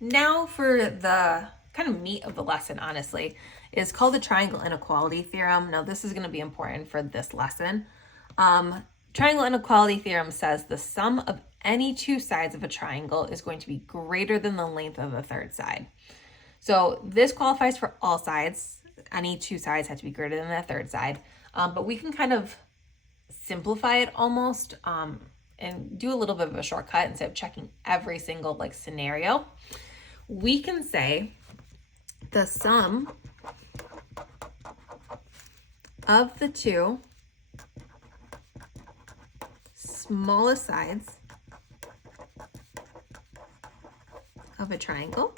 Now for the kind of meat of the lesson, honestly, is called the triangle inequality theorem. Now this is going to be important for this lesson. Triangle inequality theorem says the sum of any two sides of a triangle is going to be greater than the length of the third side. So this qualifies for all sides. Any two sides have to be greater than the third side. But we can kind of simplify it almost and do a little bit of a shortcut instead of checking every single like scenario. We can say the sum of the two smallest sides of a triangle.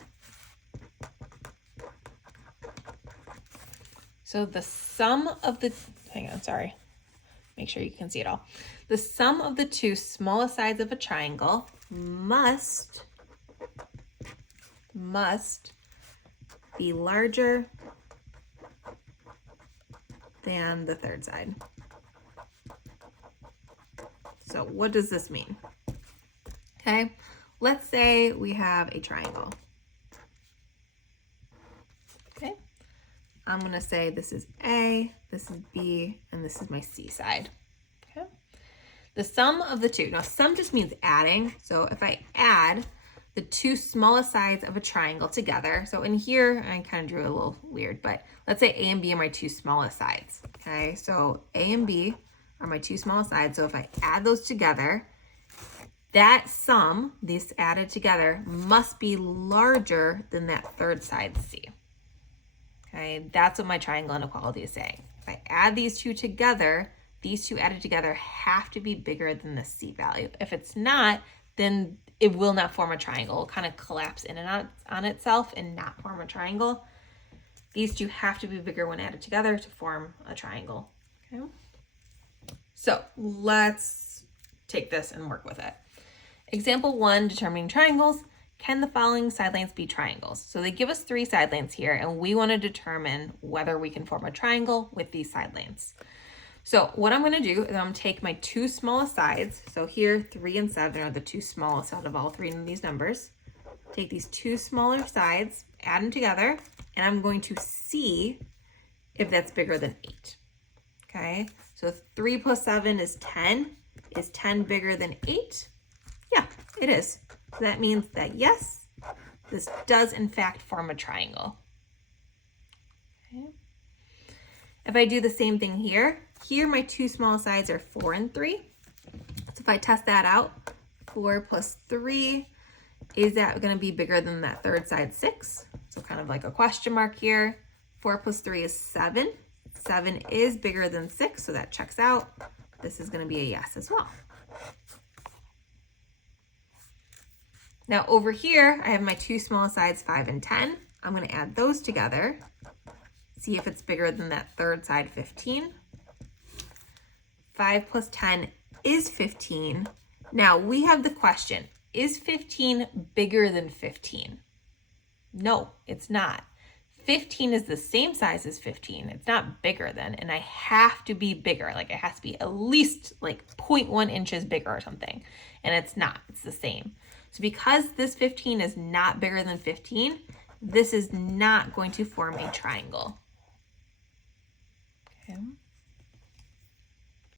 So the sum of the, hang on, sorry. Make sure you can see it all. The sum of the two smallest sides of a triangle must be larger than the third side. So what does this mean? Okay, let's say we have a triangle. Okay, I'm gonna say this is A, this is B, and this is my C side. Okay, the sum of the two, now sum just means adding. So if I add the two smallest sides of a triangle together, so in here, I kind of drew it a little weird, but let's say A and B are my two smallest sides. Okay, so A and B are my two smallest sides. So if I add those together, that sum, these added together, must be larger than that third side C. Okay, that's what my triangle inequality is saying. If I add these two together, these two added together have to be bigger than the C value. If it's not, then it will not form a triangle. It'll kind of collapse in and out on itself and not form a triangle. These two have to be bigger when added together to form a triangle. Okay. So let's take this and work with it. Example 1, determining triangles. Can the following side lengths be triangles? So they give us 3 side lengths here, and we want to determine whether we can form a triangle with these side lengths. So what I'm going to do is I'm going to take my two smallest sides. So here, 3 and 7 are the two smallest out of all 3 of these numbers. Take these two smaller sides, add them together, and I'm going to see if that's bigger than 8. Okay, so 3 plus 7 is 10. Is 10 bigger than 8? Yeah, it is. So that means that yes, this does in fact form a triangle. Okay. If I do the same thing here, my two small sides are 4 and 3. So if I test that out, 4 plus 3, is that going to be bigger than that third side 6? So kind of like a question mark here. 4 plus 3 is 7. 7 is bigger than 6, so that checks out. This is going to be a yes as well. Now over here, I have my two small sides, 5 and 10. I'm going to add those together. See if it's bigger than that third side, 15. 5 plus 10 is 15. Now we have the question, is 15 bigger than 15? No, it's not. 15 is the same size as 15. It's not bigger than, and I have to be bigger. Like it has to be at least like 0.1 inches bigger or something. And it's not, it's the same. So because this 15 is not bigger than 15, this is not going to form a triangle. Okay.